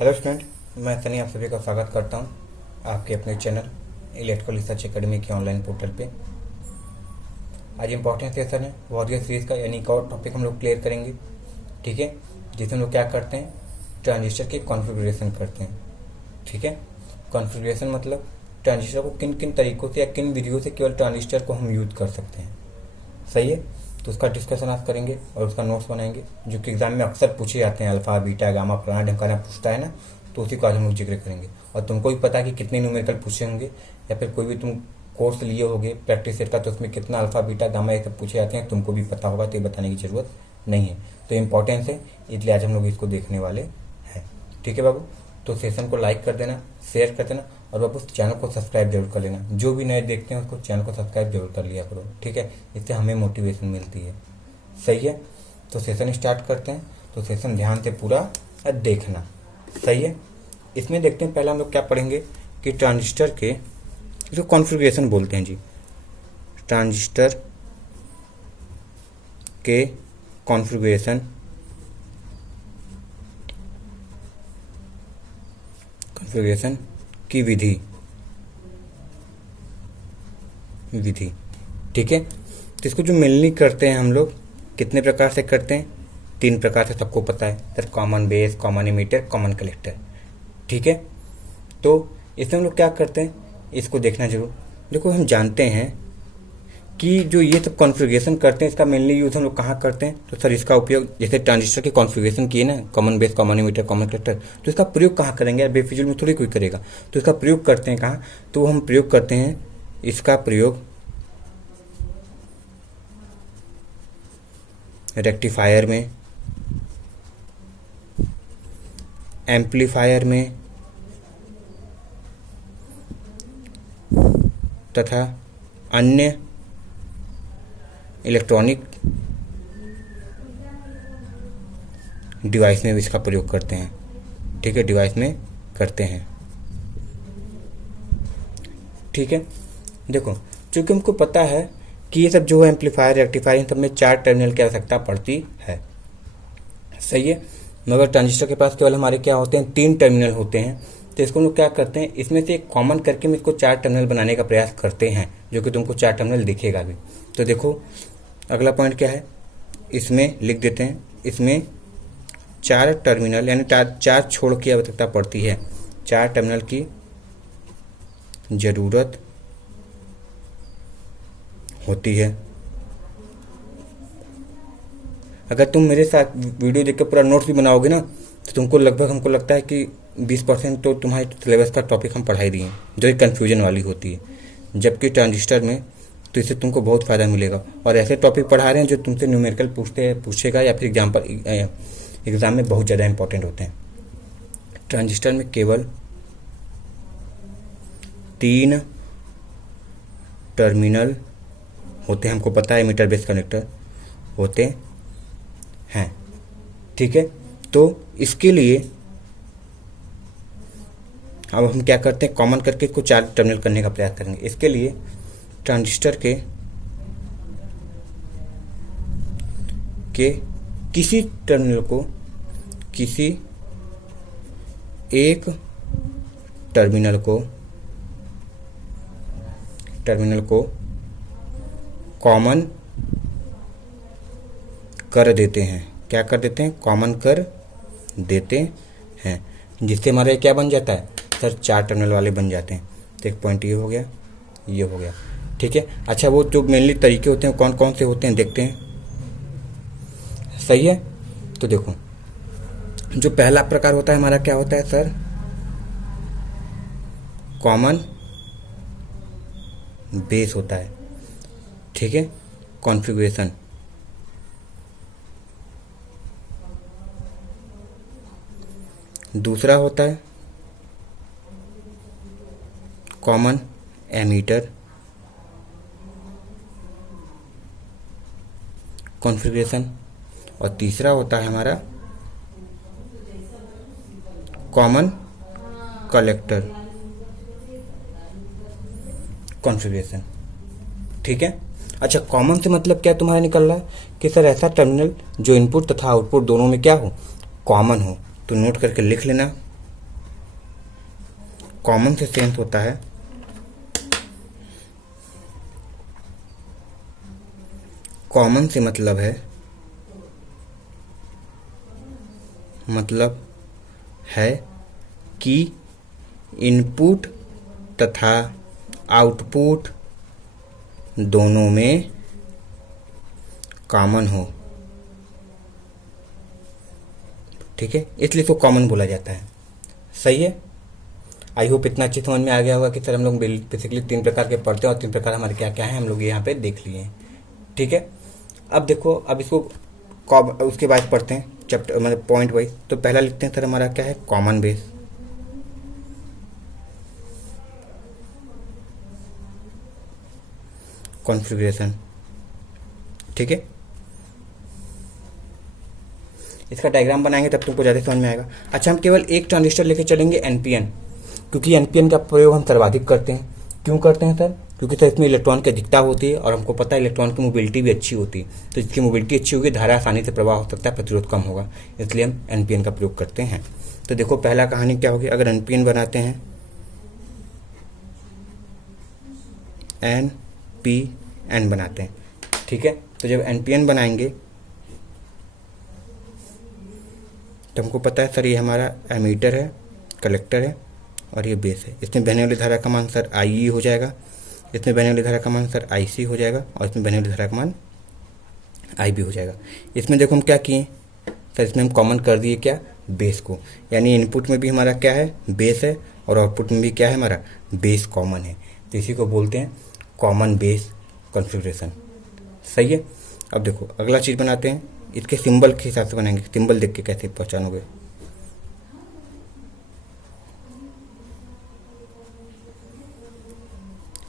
Hello student, मैं सनी आप सभी का स्वागत करता हूं आपके अपने चैनल इलेक्ट्रिकल रिसर्च एकेडमी के ऑनलाइन पोर्टल पे। आज इंपॉर्टेंट सेशन है वॉरियर सीरीज का, यानी एक और टॉपिक हम लोग क्लियर करेंगे, ठीक है, जिसमें हम लोग क्या करते हैं, ट्रांजिस्टर की कॉन्फ़िगरेशन करते हैं। ठीक है, कॉन्फ़िगरेशन मतलब ट्रांजिस्टर को किन किन तरीक़ों से या किन विधियों से केवल ट्रांजिस्टर को हम यूज़ कर सकते हैं। सही है, तो उसका डिस्कशन आज करेंगे और उसका नोट्स बनाएंगे, जो कि एग्जाम में अक्सर पूछे जाते हैं। अल्फा बीटा गामा फलाना ढमकाना पूछता है ना, तो उसी को आज हम लोग जिक्र करेंगे। और तुमको भी पता है कि कितने न्यूमेरिकल पूछे होंगे, या फिर कोई भी तुम कोर्स लिए होगे प्रैक्टिस सेट का, तो उसमें कितना अल्फा बीटा गामा ये सब पूछे जाते हैं, तुमको भी पता होगा, तो ये बताने की जरूरत नहीं है। तो इम्पोर्टेंस है, इसलिए आज हम लोग इसको देखने वाले हैं। ठीक है बाबू, तो सेशन को लाइक कर देना, शेयर कर देना, और बाबू चैनल को सब्सक्राइब जरूर कर लेना। जो भी नए देखते हैं उसको चैनल को सब्सक्राइब जरूर कर लिया करो, ठीक है, इससे हमें मोटिवेशन मिलती है। सही है, तो सेशन स्टार्ट करते हैं। तो सेशन ध्यान से पूरा देखना। सही है, इसमें देखते हैं पहले हम लोग क्या पढ़ेंगे कि ट्रांजिस्टर के जो कॉन्फ़िगरेशन बोलते हैं जी, ट्रांजिस्टर के कॉन्फ़िगरेशन की विधि। ठीक है, तो इसको जो मेनली करते हैं हम लोग कितने प्रकार से करते हैं, 3 प्रकार से सबको पता है sir, common base, common emitter, common collector. ठीक है, तो इसमें हम लोग क्या करते हैं, इसको देखना जरूर। देखो, हम जानते हैं कि जो ये सब कॉन्फ़िगरेशन करते हैं, इसका मेनली यूज़ हम लोग कहाँ करते हैं, तो सर इसका उपयोग जैसे ट्रांजिस्टर की कॉन्फ़िगरेशन किए ना, common base, common emitter, common collector, तो इसका प्रयोग कहाँ करेंगे यार, बेफिजूल में थोड़ी कोई करेगा। तो इसका प्रयोग करते हैं कहाँ, तो हम प्रयोग करते हैं, इसका प्रयोग रेक्टिफायर में, एम्पलीफायर में तथा अन्य इलेक्ट्रॉनिक डिवाइस में भी इसका प्रयोग करते हैं। ठीक है, डिवाइस में करते हैं। ठीक है, देखो, चूंकि हमको पता है कि ये सब जो है एम्पलीफायर, रेक्टिफायर, इन सब में 4 टर्मिनल की आवश्यकता पड़ती है। सही है, मगर ट्रांजिस्टर के पास केवल हमारे क्या होते हैं, 3 टर्मिनल होते हैं। तो इसको हम लोग क्या करते हैं, इसमें से एक कॉमन करके हम इसको 4 टर्मिनल बनाने का प्रयास करते हैं, जो कि तुमको 4 टर्मिनल दिखेगा भी। तो देखो, अगला पॉइंट क्या है, इसमें लिख देते हैं, इसमें 4 टर्मिनल यानी 4 छोड़ की आवश्यकता पड़ती है। 4 टर्मिनल की जरूरत होती है। अगर तुम मेरे साथ वीडियो देख के पूरा नोट्स भी बनाओगे ना, तो तुमको लगभग, हमको लगता है कि 20% तो तुम्हारे सिलेबस का टॉपिक हम पढ़ाई दिए, जो एक कन्फ्यूजन वाली होती है। जबकि ट्रांजिस्टर में तो इससे तुमको बहुत फ़ायदा मिलेगा, और ऐसे टॉपिक पढ़ा रहे हैं जो तुमसे न्यूमेरिकल पूछेगा, या फिर एग्जाम में बहुत ज़्यादा इंपॉर्टेंट होते हैं। ट्रांजिस्टर में केवल 3 टर्मिनल होते हैं, हमको पता है, एमिटर बेस कनेक्टर होते हैं। ठीक है, तो इसके लिए अब हम क्या करते हैं, कॉमन करके इसको 4 टर्मिनल करने का प्रयास करेंगे। इसके लिए ट्रांजिस्टर के किसी टर्मिनल को, किसी एक टर्मिनल को कॉमन कर देते हैं। क्या कर देते हैं, कॉमन कर देते हैं, जिससे हमारा क्या बन जाता है सर, 4 टर्मिनल वाले बन जाते हैं। तो एक पॉइंट ये हो गया, ये हो गया। ठीक है, अच्छा, वो जो मेनली तरीके होते हैं कौन कौन से होते हैं देखते हैं। सही है, तो देखो, जो पहला प्रकार होता है हमारा, क्या होता है सर, कॉमन बेस होता है। ठीक है, कॉन्फ़िगरेशन। दूसरा होता है कॉमन एमीटर कॉन्फ़िगरेशन, और तीसरा होता है हमारा कॉमन कलेक्टर कॉन्फ़िगरेशन। ठीक है, अच्छा, कॉमन से मतलब क्या तुम्हारा निकल रहा है कि सर ऐसा टर्मिनल जो इनपुट तथा आउटपुट दोनों में क्या हो, कॉमन हो। तो नोट करके लिख लेना, कॉमन से सेंस होता है कॉमन से मतलब है कि इनपुट तथा आउटपुट दोनों में कॉमन हो। ठीक है, इसलिए इसको कॉमन बोला जाता है। सही है। आई होप इतना अच्छी समझ में आ गया होगा कि सर हम लोग बेसिकली 3 प्रकार के पढ़ते हैं और 3 प्रकार हमारे क्या क्या हैं हम लोग यहाँ पे देख लिए हैं। ठीक है, अब देखो, अब इसको उसके बाद पढ़ते हैं चैप्टर मतलब पॉइंट वाइज। तो पहला लिखते हैं सर हमारा क्या है, कॉमन बेस। कॉन्फ़िगरेशन। ठीक है, इसका डायग्राम बनाएंगे तब तुमको ज़्यादा समझ में आएगा। अच्छा, हम केवल एक ट्रांजिस्टर लेके चलेंगे एनपीएन, क्योंकि एनपीएन का प्रयोग हम सर्वाधिक करते हैं। क्यों करते हैं सर? क्योंकि सर इसमें इलेक्ट्रॉन की अधिकता होती है और हमको पता है इलेक्ट्रॉन की मोबिलिटी भी अच्छी होती है। तो इसकी मोबिलिटी अच्छी होगी, धारा आसानी से प्रवाह हो सकता है, प्रतिरोध कम होगा, इसलिए हम एनपीएन का प्रयोग करते हैं। तो देखो पहला कहानी क्या होगी, अगर एनपीएन बनाते हैं, एनपीएन बनाते हैं। ठीक है, तो जब एनपीएन बनाएंगे तो हमको पता है सर ये हमारा एमीटर है, कलेक्टर है और ये बेस है। इसमें बहने वाली धारा का मान सर आई हो जाएगा, इसमें बहने वाली धारा का मान सर आई सी हो जाएगा और इसमें बहने वाली धारा का मान आई बी हो जाएगा। इसमें देखो हम क्या किए सर, इसमें हम कॉमन कर दिए क्या, बेस को, यानी इनपुट में भी हमारा क्या है, बेस है और आउटपुट में भी क्या है, हमारा बेस कॉमन है। तो इसी को बोलते हैं कॉमन बेस कॉन्फ़िगरेशन। सही है। अब देखो अगला चीज़ बनाते हैं, इसके सिंबल के हिसाब से बनाएंगे। सिंबल देख के कैसे पहचानोगे,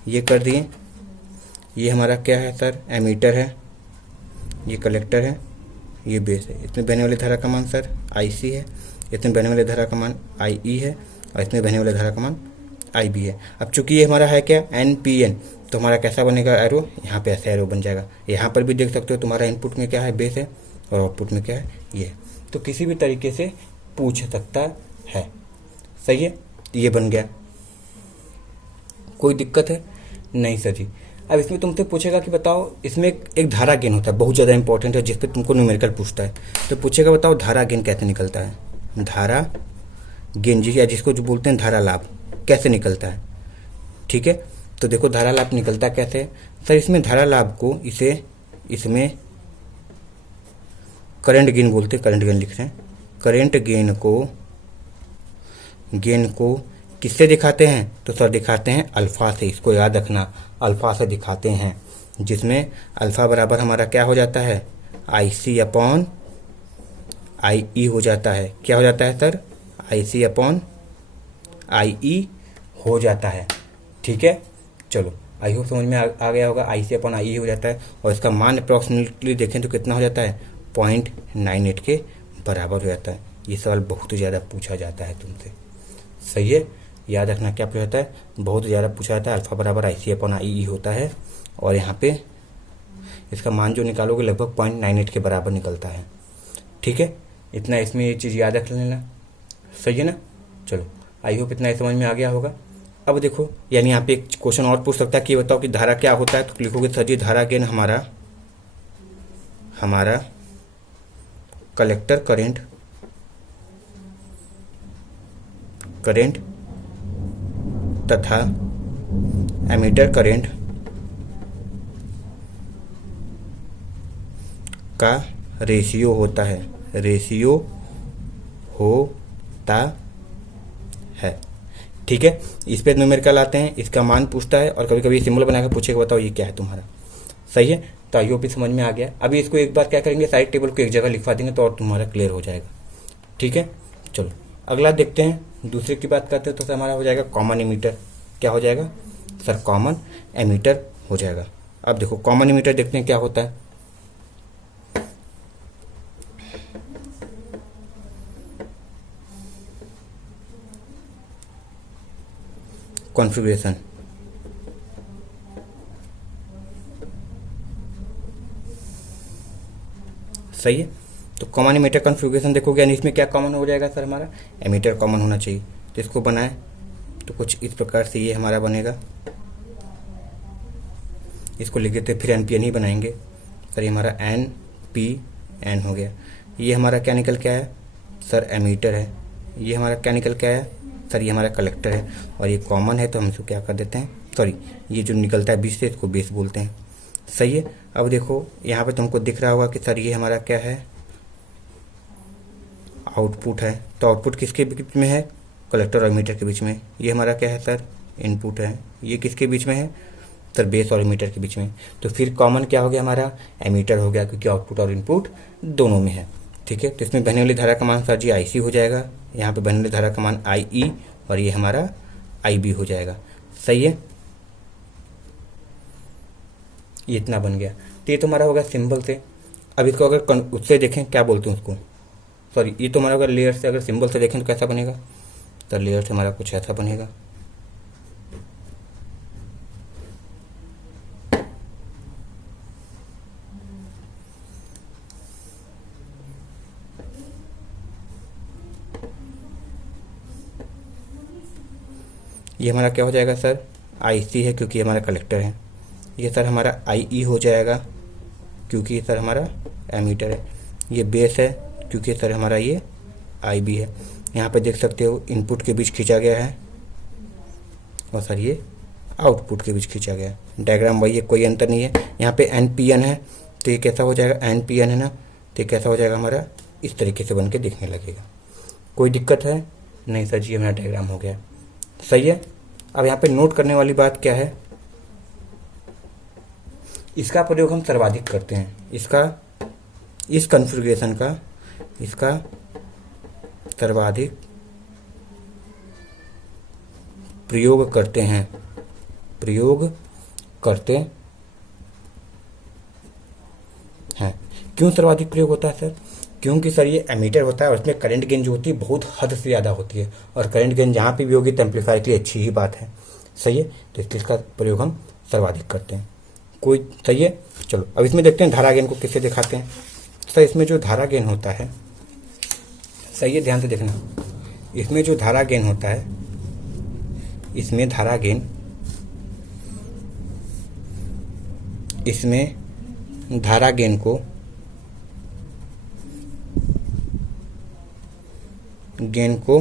ये कर दिए। ये हमारा क्या है सर, एमीटर है, ये कलेक्टर है, ये बेस है। इसमें बहने वाली धारा का मान सर आई सी है, इसमें बहने वाली धारा का मान आई ई है और इसमें बहने वाली धारा का मान आई बी है। अब चूंकि ये हमारा है क्या, एन पी एन, तो हमारा कैसा बनेगा एरो, यहाँ पे ऐसा एरो बन जाएगा। यहाँ पर भी देख सकते हो तुम्हारा इनपुट में क्या है, बेस है और आउटपुट में क्या है, ये है। तो किसी भी तरीके से पूछ सकता है। सही है, ये बन गया। कोई दिक्कत है? नहीं सर जी। अब इसमें तुमसे पूछेगा कि बताओ, इसमें एक धारा गेन होता है, बहुत ज़्यादा इंपॉर्टेंट है, जिस पे तुमको न्यूमेरिकल पूछता है। तो पूछेगा बताओ धारा गेन कैसे निकलता है, धारा गेन जी, या जिसको जो बोलते हैं धारा लाभ, कैसे निकलता है। ठीक है, तो देखो धारा लाभ निकलता कैसे सर, इसमें धारा लाभ को इसमें करंट गेन बोलते हैं, करंट गेन लिख रहे हैं। करंट गेन को किससे दिखाते हैं, तो सर दिखाते हैं अल्फा से। इसको याद रखना, अल्फा से दिखाते हैं, जिसमें अल्फा बराबर हमारा क्या हो जाता है, आई सी अपॉन आई ई हो जाता है। क्या हो जाता है sir, I C upon I ई हो जाता है। ठीक है, चलो आई होप समझ में आ गया होगा। आई सी अपॉन आई ई हो जाता है और इसका मान अप्रॉक्सीमेटली देखें तो कितना हो जाता है, 0.98 के बराबर हो जाता है। ये सवाल बहुत ज़्यादा पूछा जाता है तुमसे। सही है, याद रखना क्या पूछा जाता है, बहुत ज़्यादा पूछा जाता है। अल्फा बराबर आई सी अपॉन आई ई होता है और यहाँ पे इसका मान जो निकालोगे लगभग 0.98 के बराबर निकलता है। ठीक है, इतना इसमें ये चीज़ याद रख लेना। सही है ना। चलो आई होप इतना समझ में आ गया होगा। अब देखो, यानी यहाँ पे एक क्वेश्चन और पूछ सकता है कि बताओ कि धारा क्या होता है। तो लिखोगे सर जी धारा गेन हमारा कलेक्टर करेंट तथा एमीटर करंट का रेशियो होता है, ठीक है। इस पे न्यूमेरिकल आते हैं, इसका मान पूछता है और कभी कभी सिंबल बना के पूछेगा बताओ ये क्या है तुम्हारा। सही है, तो आइयो भी समझ में आ गया। अभी इसको एक बार क्या करेंगे, साइड टेबल को एक जगह लिखवा देंगे तो और तुम्हारा क्लियर हो जाएगा। ठीक है, चलो अगला देखते हैं। दूसरे की बात करते हैं तो हमारा हो जाएगा कॉमन एमीटर। क्या हो जाएगा सर, कॉमन एमीटर हो जाएगा। अब देखो कॉमन एमीटर देखते हैं क्या होता है। कॉन्फ़िगरेशन, सही है। तो कॉमन एमीटर कॉन्फ़िगरेशन देखोगे, यानी इसमें क्या कॉमन हो जाएगा सर, हमारा एमीटर कॉमन होना चाहिए। तो इसको बनाए तो कुछ इस प्रकार से ये हमारा बनेगा। इसको लिख देते, फिर NPN ही बनाएंगे सर। ये हमारा NPN हो गया। ये हमारा क्या निकल के आया सर? एमीटर है। ये हमारा क्या निकल के आया सर? ये हमारा कलेक्टर है। और ये कॉमन है तो हम इसको क्या कर देते हैं, सॉरी, ये जो निकलता है बीच से इसको बेस बोलते हैं। सही है। अब देखो यहाँ पे तुमको दिख रहा होगा कि सर ये हमारा क्या है, आउटपुट है। तो आउटपुट किसके बीच में है? कलेक्टर और एमीटर के बीच में। ये हमारा क्या है सर? इनपुट है। ये किसके बीच में है सर? बेस और एमीटर के बीच में। तो फिर कॉमन क्या हो गया हमारा? एमीटर हो गया, क्योंकि आउटपुट और इनपुट दोनों में है। ठीक है। तो इसमें बहने वाली धारा का मान सर जी IC हो जाएगा। यहाँ पे बहने वाली धारा का मान IE और ये हमारा IB हो जाएगा। सही है। ये इतना बन गया। तो ये तो हमारा होगा सिंबल से। अब इसको अगर उससे देखें, क्या बोलते हैं उसको, सॉरी, ये तो हमारा अगर लेयर से, अगर सिंबल से देखें तो कैसा बनेगा? तो लेयर से हमारा कुछ ऐसा बनेगा। ये हमारा क्या हो जाएगा सर? IC है, क्योंकि हमारा कलेक्टर है। ये सर हमारा IE हो जाएगा, क्योंकि सर हमारा एमीटर है। ये बेस है, क्योंकि सर हमारा ये IB है। यहाँ पे देख सकते हो इनपुट के बीच खींचा गया है और सर ये आउटपुट के बीच खींचा गया है। डायग्राम वही है, कोई अंतर नहीं है। यहाँ पे NPN है, तो ये कैसा हो जाएगा? NPN है ना, तो ये कैसा हो जाएगा हमारा? इस तरीके से बन के दिखने लगेगा। कोई दिक्कत है? नहीं सर जी, हमारा डायग्राम हो गया। सही है। अब यहाँ पे नोट करने वाली बात क्या है, इसका प्रयोग हम सर्वाधिक करते हैं। इसका, इस कॉन्फ़िगरेशन का, इसका सर्वाधिक प्रयोग करते हैं, प्रयोग करते हैं। क्यों सर्वाधिक प्रयोग होता है सर? क्योंकि सर ये एमीटर होता है और इसमें करंट गेन जो होती है बहुत हद से ज़्यादा होती है, और करंट गेन जहाँ पे भी होगी तो एम्पलीफायर के लिए अच्छी ही बात है। सही है। तो इसलिए इसका प्रयोग हम सर्वाधिक करते हैं। कोई सही है। चलो अब इसमें देखते हैं धारा गेन को किससे दिखाते हैं। सर इसमें जो धारा गेन होता है, सही है, ध्यान से देखना, इसमें जो धारा गेन होता है, इसमें धारा गेन, इसमें धारा गेन को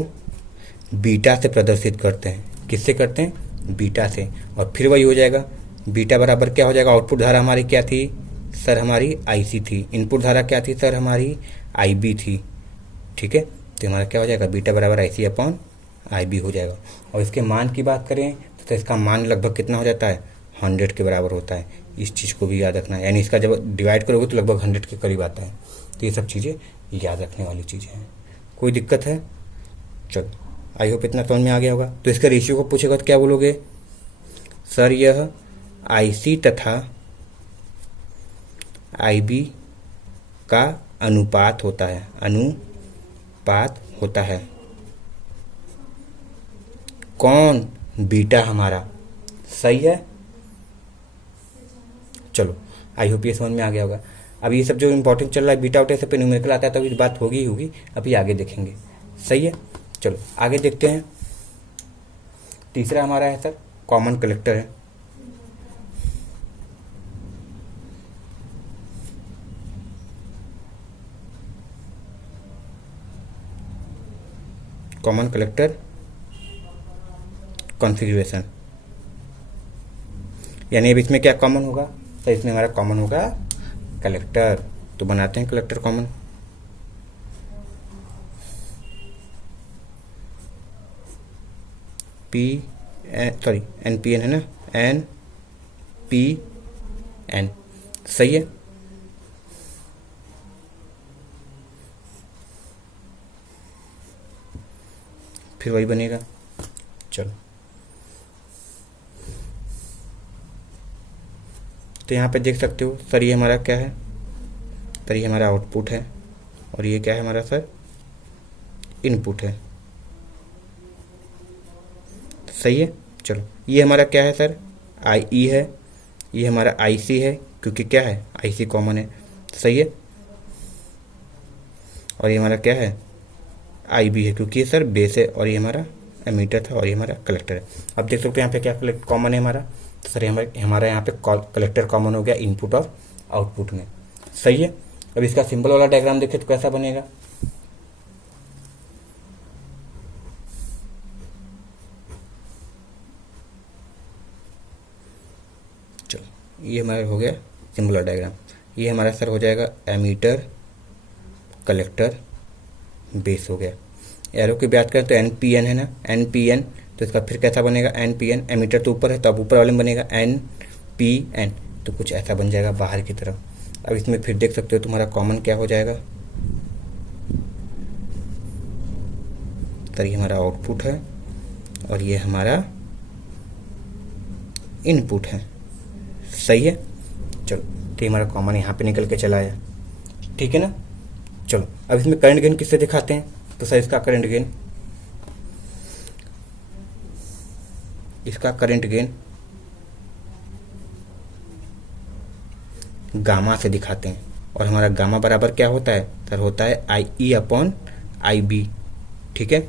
बीटा से प्रदर्शित करते हैं। किससे करते हैं? बीटा से। और फिर वही हो जाएगा, बीटा बराबर क्या हो जाएगा? आउटपुट धारा हमारी क्या थी सर? हमारी IC थी। इनपुट धारा क्या थी सर? हमारी IB थी। ठीक है। तो हमारा क्या हो जाएगा? बीटा बराबर IC अपॉन IB हो जाएगा। और इसके मान की बात करें तो इसका मान लगभग कितना हो जाता है? 100 के बराबर होता है। इस चीज़ को भी याद रखना है, यानी इसका जब डिवाइड करोगे तो लगभग 100 के करीब आता है। तो ये सब चीज़ें याद रखने वाली चीज़ें हैं। कोई दिक्कत है? चलो, आई होप इतना समझ में आ गया होगा। तो इसका रेशियो को पूछेगा तो क्या बोलोगे सर? यह IC तथा IB का अनुपात होता है, अनुपात होता है। कौन? बीटा हमारा। सही है। चलो, आई होप ये समझ में आ गया होगा। अब ये सब जो इंपॉर्टेंट चल रहा है, बीटा उटा सब पे न्यूमेरिकल आता है, तब ये बात होगी ही होगी। अभी आगे देखेंगे। सही है। चलो आगे देखते हैं। तीसरा हमारा है सर कॉमन कलेक्टर है। कॉमन कलेक्टर कॉन्फ़िगरेशन, यानी अब इसमें क्या कॉमन होगा? तो इसमें हमारा कॉमन होगा कलेक्टर। तो बनाते हैं कलेक्टर कॉमन। NPN है ना, NPN। सही है। फिर वही बनेगा। चलो, तो यहाँ पे देख सकते हो सर ये हमारा क्या है? सर ये हमारा आउटपुट है और ये क्या है हमारा सर? इनपुट है। सही है। चलो, ये हमारा क्या है सर? IE है। ये हमारा IC है, क्योंकि क्या है? IC कॉमन है। सही है। और ये हमारा क्या है? IB है, क्योंकि ये सर बेस है और ये हमारा एमीटर था और ये हमारा कलेक्टर है। अब देख सकते हो यहाँ पे क्या कॉमन है हमारा, तो सर हमारा यहाँ पे कलेक्टर कॉमन हो गया इनपुट और आउटपुट में। सही है। अब इसका सिंबल वाला डायग्राम देखें तो कैसा बनेगा। चलो ये हमारा हो गया सिंबल वाला डायग्राम। ये हमारा सर हो जाएगा एमीटर कलेक्टर बेस हो गया। एरो की बात करें तो NPN है ना, NPN, तो इसका फिर कैसा बनेगा NPN, एमीटर तो ऊपर है तो अब ऊपर वाले में बनेगा NPN, तो कुछ ऐसा बन जाएगा बाहर की तरफ। अब इसमें फिर देख सकते हो तुम्हारा कॉमन क्या हो जाएगा, तो ये हमारा आउटपुट है और ये हमारा इनपुट है। सही है। चलो तो हमारा कॉमन यहाँ पे निकल के चला आया, ठीक है ना। चलो अब इसमें करंट गेन किससे दिखाते हैं, तो सर इसका करंट गेन गामा से दिखाते हैं। और हमारा गामा बराबर क्या होता है सर, होता है IE/IB, ठीक है,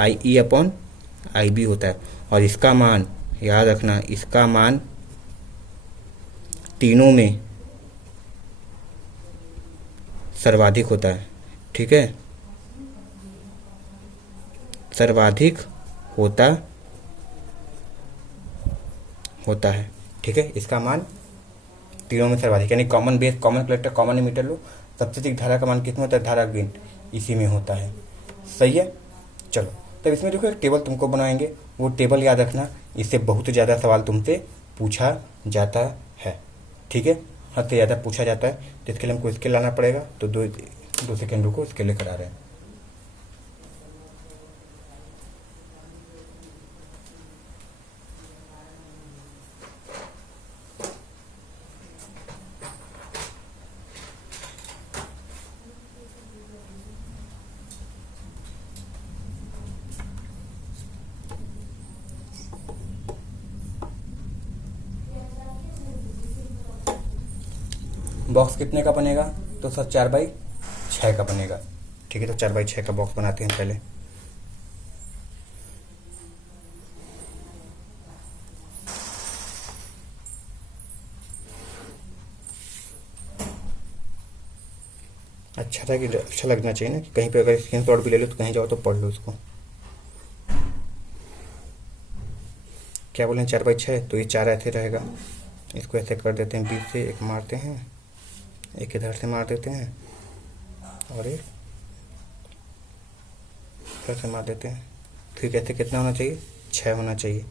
IE/IB होता है। और इसका मान याद रखना, इसका मान तीनों में सर्वाधिक होता है, ठीक है, सर्वाधिक होता है, ठीक है। इसका मान तीनों में सर्वाधिक, यानी common base, common collector, common emitter लो, सबसे अधिक धारा का मान कितना होता है, धारा गेन इसी में होता है। सही है। चलो तब इसमें देखो एक टेबल तुमको बनाएंगे, वो टेबल याद रखना, इससे बहुत ज़्यादा सवाल तुमसे पूछा जाता है, ठीक है, हद से ज़्यादा पूछा जाता है। तो इसके लिए हमको स्केल लाना पड़ेगा, तो दो सेकेंड रुको, स्केल लेकर आ रहे हैं। बॉक्स कितने का बनेगा, तो सर 4x6 का बनेगा, ठीक है। तो 4x6 का बॉक्स बनाते हैं पहले। अच्छा था कि अच्छा लगना चाहिए ना, कि कहीं पे अगर स्क्रीनशॉट भी ले लो तो कहीं जाओ तो पढ़ लो उसको। क्या बोलें 4x6, तो ये 4 ऐसे रहेगा, इसको ऐसे कर देते हैं, बीच से एक मारते हैं, एक इधर से मार देते हैं और एक इधर से मार देते हैं। फिर कैसे कितना होना चाहिए, 6 होना चाहिए।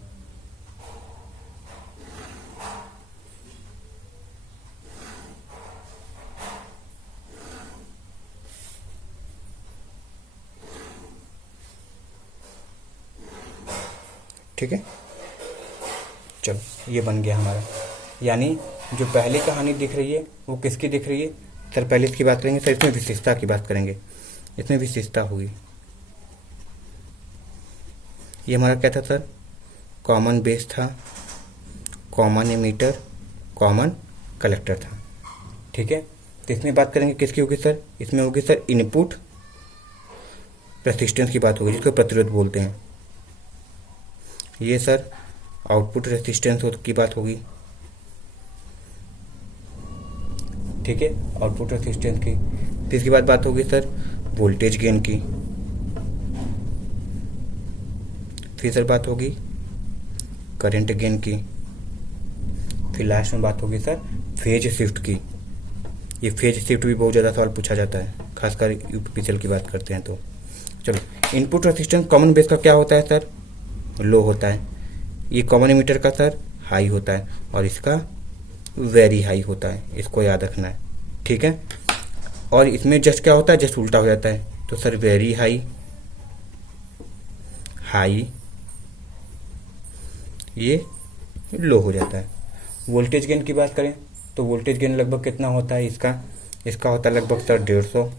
ठीक है। चलो ये बन गया हमारा, यानी जो पहली कहानी दिख रही है वो किसकी दिख रही है सर, पहले इसकी बात करेंगे सर, इसमें विशेषता की बात करेंगे, इसमें विशेषता होगी। ये हमारा क्या था सर, कॉमन बेस था, कॉमन एमीटर, कॉमन कलेक्टर था, ठीक है। तो इसमें बात करेंगे किसकी होगी सर, इसमें होगी सर इनपुट रेसिस्टेंस की बात होगी, जिसको प्रतिरोध बोलते हैं। ये सर आउटपुट रेसिस्टेंस की बात होगी, ठीक है, आउटपुट रेसिस्टेंस की। फिर इसके बाद बात होगी सर वोल्टेज गेन की, फिर सर बात होगी करंट गेन की, फिर लास्ट में बात होगी सर फेज शिफ्ट की। ये फेज शिफ्ट भी बहुत ज़्यादा सवाल पूछा जाता है, खासकर यूपीपीसीएल की बात करते हैं तो। चलो इनपुट रेसिस्टेंस कॉमन बेस का क्या होता है सर, लो होता है। ये कॉमन एमीटर का सर हाई होता है और इसका वेरी हाई होता है, इसको याद रखना है, ठीक है। और इसमें जस्ट क्या होता है, जस्ट उल्टा हो जाता है, तो सर वेरी हाई, हाई, ये लो हो जाता है। वोल्टेज गेन की बात करें तो वोल्टेज गेन लगभग कितना होता है इसका होता है लगभग सर 150,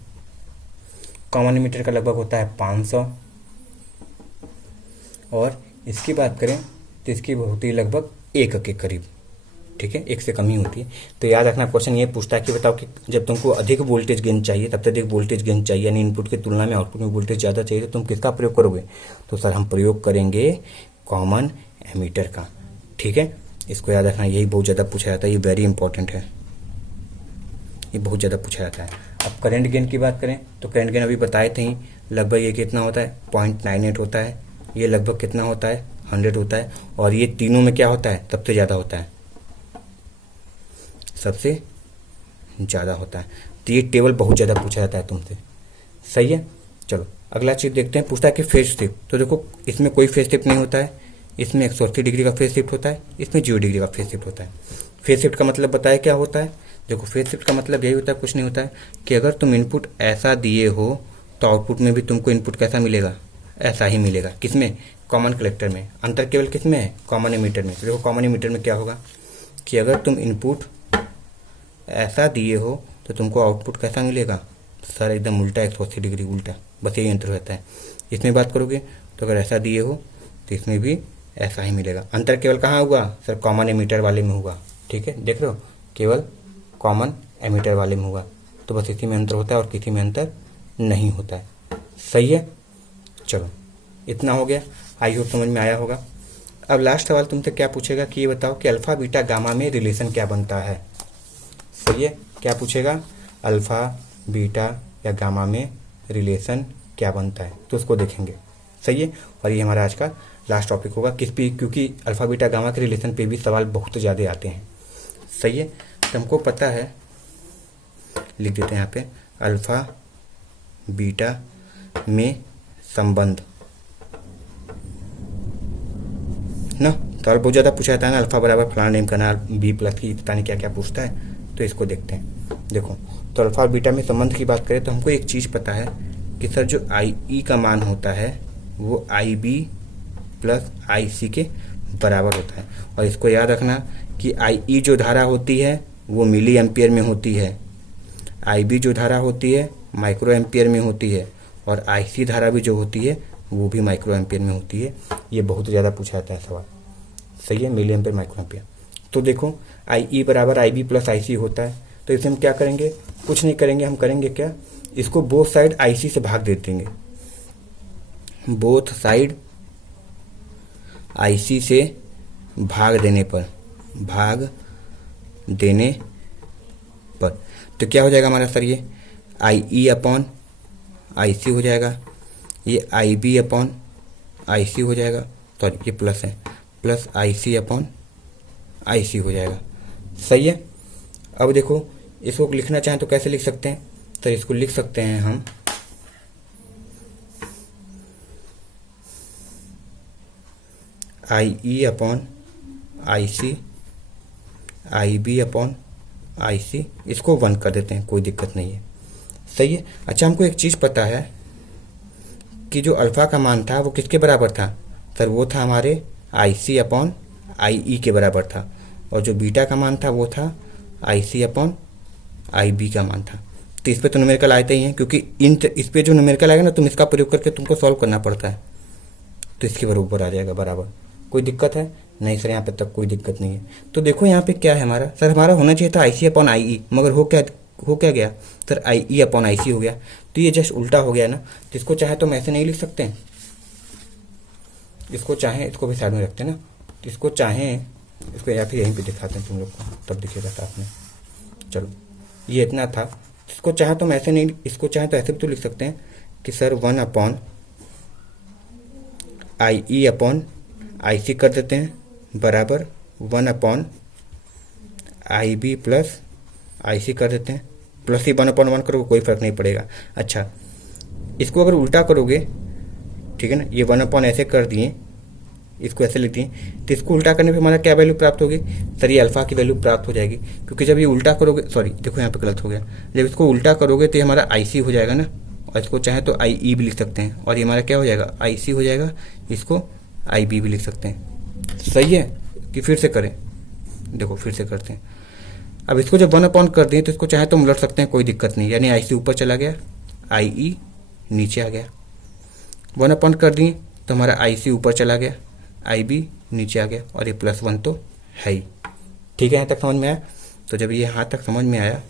कॉमन एमीटर का लगभग होता है 500, और इसकी बात करें तो इसकी होती है लगभग 1 के करीब, ठीक है, 1 से कम ही होती है। तो याद रखना, क्वेश्चन ये पूछता है कि बताओ कि जब तुमको अधिक वोल्टेज गेन चाहिए, तब तक अधिक वोल्टेज गेन चाहिए, यानी इनपुट की तुलना में आउटपुट में वोल्टेज ज़्यादा चाहिए, तो तुम किसका प्रयोग करोगे? तो सर हम प्रयोग करेंगे कॉमन एमीटर का। ठीक है, इसको याद रखना, यही बहुत ज़्यादा पूछा जाता है, ये वेरी इंपॉर्टेंट है, ये बहुत ज़्यादा पूछा जाता है। अब करंट गेन की बात करें तो करंट गेन अभी बताए थे ही, लगभग ये कितना होता है? 0.98 होता है। ये लगभग कितना होता है? 100 होता है। और ये तीनों में क्या होता है? सबसे ज़्यादा होता है, सबसे ज़्यादा होता है। तो ये टेबल बहुत ज़्यादा पूछा जाता है तुमसे, सही है। चलो अगला चीज़ देखते हैं, पूछता है कि फेज शिफ्ट। तो देखो इसमें कोई फेज शिफ्ट नहीं होता है, इसमें 180 डिग्री का फेज शिफ्ट होता है, इसमें 0 डिग्री का फेज शिफ्ट होता है। फेज शिफ्ट का मतलब बताया क्या होता है? देखो फेज शिफ्ट का मतलब यही होता है, कुछ नहीं होता है कि अगर तुम इनपुट ऐसा दिए हो तो आउटपुट में भी तुमको इनपुट कैसा मिलेगा? ऐसा ही मिलेगा। किसमें? कॉमन कलेक्टर में। अंतर केवल किसमें है? कॉमन एमीटर में। तो देखो कॉमन एमीटर में क्या होगा कि अगर तुम इनपुट ऐसा दिए हो तो तुमको आउटपुट कैसा मिलेगा? सर एकदम उल्टा, 180 डिग्री उल्टा, बस यही अंतर रहता है। इसमें बात करोगे तो अगर ऐसा दिए हो तो इसमें भी ऐसा ही मिलेगा। अंतर केवल कहाँ होगा? सर कॉमन एमीटर वाले में होगा। ठीक है, देख रहे हो, केवल कॉमन एमीटर वाले में होगा। तो बस इसी में अंतर होता है और किसी में अंतर नहीं होता है, सही है। चलो इतना हो गया, आई होप समझ में आया होगा। अब लास्ट सवाल तुमसे क्या पूछेगा कि ये बताओ कि अल्फा बीटा गामा में रिलेशन क्या बनता है? सही है, क्या पूछेगा? अल्फा बीटा या गामा में रिलेशन क्या बनता है, तो उसको देखेंगे, सही है। और ये हमारा आज का लास्ट टॉपिक होगा किस पे, क्योंकि अल्फा बीटा गामा के रिलेशन पे भी सवाल बहुत ज़्यादा आते हैं, सही है। तो हमको पता है, लिख देते हैं यहाँ पे, अल्फा बीटा में संबंध ना। तो बहुत ज़्यादा पूछा जाता है ना, अल्फा बराबर फलाना नेम करना, बी प्लस की पता नहीं क्या क्या पूछता है। तो इसको देखते हैं। देखो तो अल्फा और बीटा में संबंध की बात करें तो हमको एक चीज़ पता है कि सर जो आई ई का मान होता है वो आई बी प्लस आई सी के बराबर होता है। और इसको याद रखना कि आई ई जो धारा होती है वो मिली एम्पियर में होती है, आई बी जो धारा होती है माइक्रो एम्पियर में होती है, और आई सी धारा भी जो होती है वो भी माइक्रो एम्पियर में होती है। ये बहुत ज़्यादा पूछा जाता है सवाल, सही है, मिली एम्पियर माइक्रो एम्पियर। तो देखो आई ई बराबर आई बी प्लस आई सी होता है, तो इसे हम क्या करेंगे? कुछ नहीं करेंगे, हम करेंगे क्या? इसको बोथ साइड आई सी से भाग दे देंगे, बोथ साइड आई सी से भाग देने पर तो क्या हो जाएगा हमारा सर? ये आई ई अपॉन आई सी हो जाएगा, ये आई बी अपॉन आई सी हो जाएगा, सॉरी ये प्लस है, plus I C upon I सी हो जाएगा, सही है। अब देखो इसको लिखना चाहें तो कैसे लिख सकते हैं? तो इसको लिख सकते हैं हम I E upon I C, I B upon I C, इसको 1 कर देते हैं, कोई दिक्कत नहीं है, सही है। अच्छा हमको एक चीज़ पता है कि जो अल्फ़ा का मान था वो किसके बराबर था? सर वो था हमारे आई सी अपॉन आई ई के बराबर था, और जो बीटा का मान था वो था आई सी अपॉन आई बी का मान था। तो इस पर तो न्यूमेरिकल आते ही हैं, क्योंकि इस पर जो न्यूमेरिकल आएगा ना तुम इसका प्रयोग करके तुमको सॉल्व करना पड़ता है, तो इसके बराबर आ जाएगा बराबर। कोई दिक्कत है? नहीं सर यहाँ पे तक कोई दिक्कत नहीं है। तो देखो यहाँ पे क्या है हमारा, सर हमारा होना चाहिए था आई सी अपॉन आई ई, मगर हो क्या गया sir? I E upon I सी हो गया। तो ये जस्ट उल्टा हो गया ना। तो इसको चाहे तो हम ऐसे नहीं लिख सकते हैं, इसको चाहे इसको भी साइड में रखते हैं ना, तो इसको चाहे इसको या फिर यहीं पे दिखाते हैं तुम लोग को, तब दिखेगा साथ में। चलो ये इतना था, इसको चाहे तो हम ऐसे नहीं, इसको चाहे तो ऐसे भी तो लिख सकते हैं कि sir 1 upon I E upon I C कर देते हैं बराबर 1 upon I B plus I C कर देते हैं, प्लस ही 1 अपॉन 1 करोगे कोई फर्क नहीं पड़ेगा। अच्छा इसको अगर उल्टा करोगे, ठीक है ना, ये 1 अपॉन ऐसे कर दिए, इसको ऐसे लिख दिए, तो इसको उल्टा करने पे हमारा क्या वैल्यू प्राप्त होगी? सर ये अल्फा की वैल्यू प्राप्त हो जाएगी, क्योंकि जब ये उल्टा करोगे, सॉरी देखो यहाँ पे गलत हो गया, जब इसको उल्टा करोगे तो ये हमारा आई सी हो जाएगा ना, और इसको चाहे तो आई ई भी लिख सकते हैं, और ये हमारा क्या हो जाएगा? आई सी हो जाएगा, इसको आई बी भी लिख सकते हैं, सही है। कि फिर से करें? देखो फिर से करते हैं। अब इसको जब 1 अपॉन कर दिए तो इसको चाहे तो उलट सकते हैं, कोई दिक्कत नहीं, यानी आई सी ऊपर चला गया, आई ई नीचे आ गया। 1 अपॉन कर दिए तो हमारा आई सी ऊपर चला गया, आई बी नीचे आ गया, और ये +1 तो है ही, ठीक है, यहाँ तक समझ में आया? तो जब ये यहाँ तक समझ में आया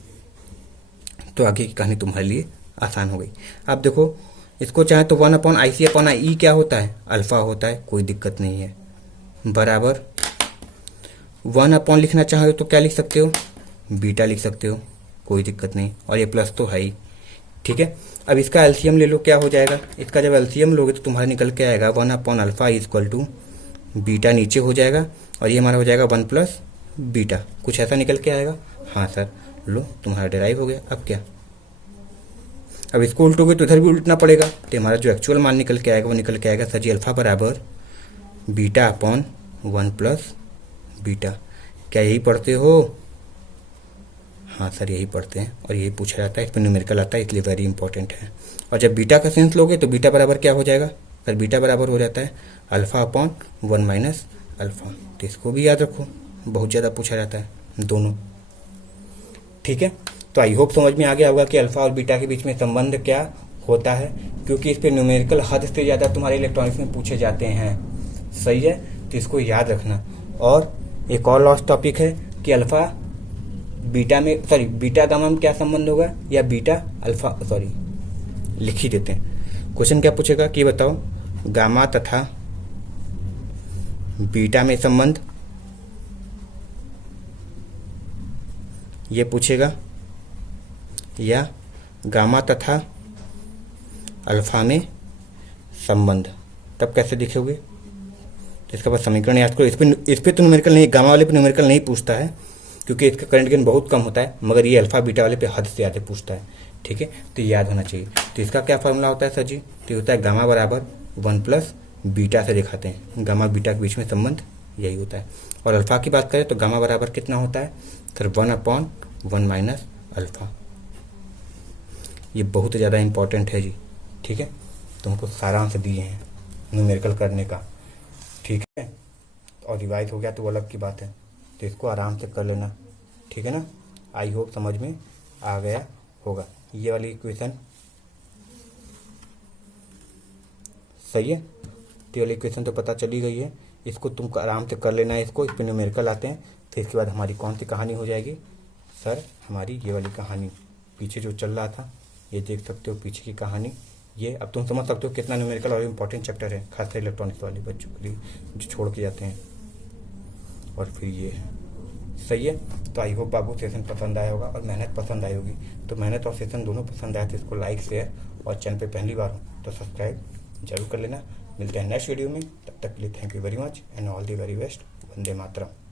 तो आगे की कहानी तुम्हारे लिए आसान हो गई। अब देखो, इसको चाहे तो 1/IC/I क्या होता है? अल्फ़ा होता है, कोई दिक्कत नहीं है। बराबर 1 लिखना चाहो तो क्या लिख सकते हो? बीटा लिख सकते हो, कोई दिक्कत नहीं। और ये प्लस तो है ही, ठीक है। अब इसका एलसीएम ले लो, क्या हो जाएगा? इसका जब एलसीएम लोगे तो तुम्हारा निकल के आएगा 1/α = बीटा, नीचे हो जाएगा, और ये हमारा हो जाएगा 1 + बीटा, कुछ ऐसा निकल के आएगा। हाँ सर, लो तुम्हारा डेराइव हो गया। अब क्या? अब इसको उल्टोगे तो इधर भी उल्टना पड़ेगा, तो हमारा जो एक्चुअल मान निकल के आएगा वो निकल के आएगा सर जी अल्फ़ा बराबर β/1 + बीटा। क्या यही पढ़ते हो? हाँ सर, यही पढ़ते हैं, और यही पूछा जाता है, इस पर न्यूमेरिकल आता है, इसलिए वेरी इंपॉर्टेंट है। और जब बीटा का सेंस लोगे तो बीटा बराबर क्या हो जाएगा? सर बीटा बराबर हो जाता है α/1 - अल्फ़ा। तो इसको भी याद रखो, बहुत ज़्यादा पूछा जाता है दोनों, ठीक है। तो आई होप समझ में आ गया होगा कि अल्फ़ा और बीटा के बीच में संबंध क्या होता है, क्योंकि इस पर न्यूमेरिकल हद से ज़्यादा तुम्हारे इलेक्ट्रॉनिक्स में पूछे जाते हैं, सही है। तो इसको याद रखना। और एक और लास्ट टॉपिक है कि अल्फ़ा बीटा में, सॉरी बीटा गामा में क्या संबंध होगा, या बीटा अल्फ़ा, सॉरी लिख ही देते हैं। क्वेश्चन क्या पूछेगा कि बताओ गामा तथा बीटा में संबंध, ये पूछेगा, या गामा तथा अल्फ़ा में संबंध। तब कैसे दिखोगे? तो इसका बस समीकरण याद करो। इस पे तो न्यूमेरिकल नहीं, गामा वाले पे न्यूमेरिकल नहीं पूछता है, क्योंकि इसका करंट गेन बहुत कम होता है, मगर ये अल्फ़ा बीटा वाले पे हद से ज़्यादा पूछता है, ठीक है। तो याद होना चाहिए। तो इसका क्या फॉर्मूला होता है सर जी? तो होता है गामा बराबर 1 + बीटा से दिखाते हैं, गामा बीटा के बीच में संबंध यही होता है। और अल्फ़ा की बात करें तो गामा बराबर कितना होता है सर? 1/1 - अल्फ़ा। ये बहुत ज़्यादा इंपॉर्टेंट है जी, ठीक है। तुमको सारांश दिए हैं न्यूमेरिकल करने का, ठीक है। और रिवाइज हो गया तो वो अलग की बात है, तो इसको आराम से कर लेना, ठीक है ना। आई होप समझ में आ गया होगा। ये वाली इक्वेशन सही है, तो वाली इक्वेशन तो पता चली गई है। इसको तुमको आराम से कर लेना है, इसको, इस पर न्यूमेरिकल आते हैं। फिर इसके बाद हमारी कौन सी कहानी हो जाएगी सर? हमारी ये वाली कहानी, पीछे जो चल रहा था, ये देख सकते हो पीछे की कहानी। ये अब तुम समझ सकते हो कितना न्यूमेरिकल और इम्पोर्टेंट चैप्टर है, खासकर इलेक्ट्रॉनिक्स वाले बच्चों के लिए जो छोड़ के जाते हैं। और फिर ये है, सही है। तो आई होप बाबू सेशन पसंद आया होगा और मेहनत पसंद आई होगी। तो मेहनत और सेशन दोनों पसंद आया तो इसको लाइक, शेयर, और चैनल पे पहली बार हो तो सब्सक्राइब जरूर कर लेना। मिलते हैं नेक्स्ट वीडियो में, तब तक के लिए thank you very much and all the very best. Vande Mataram.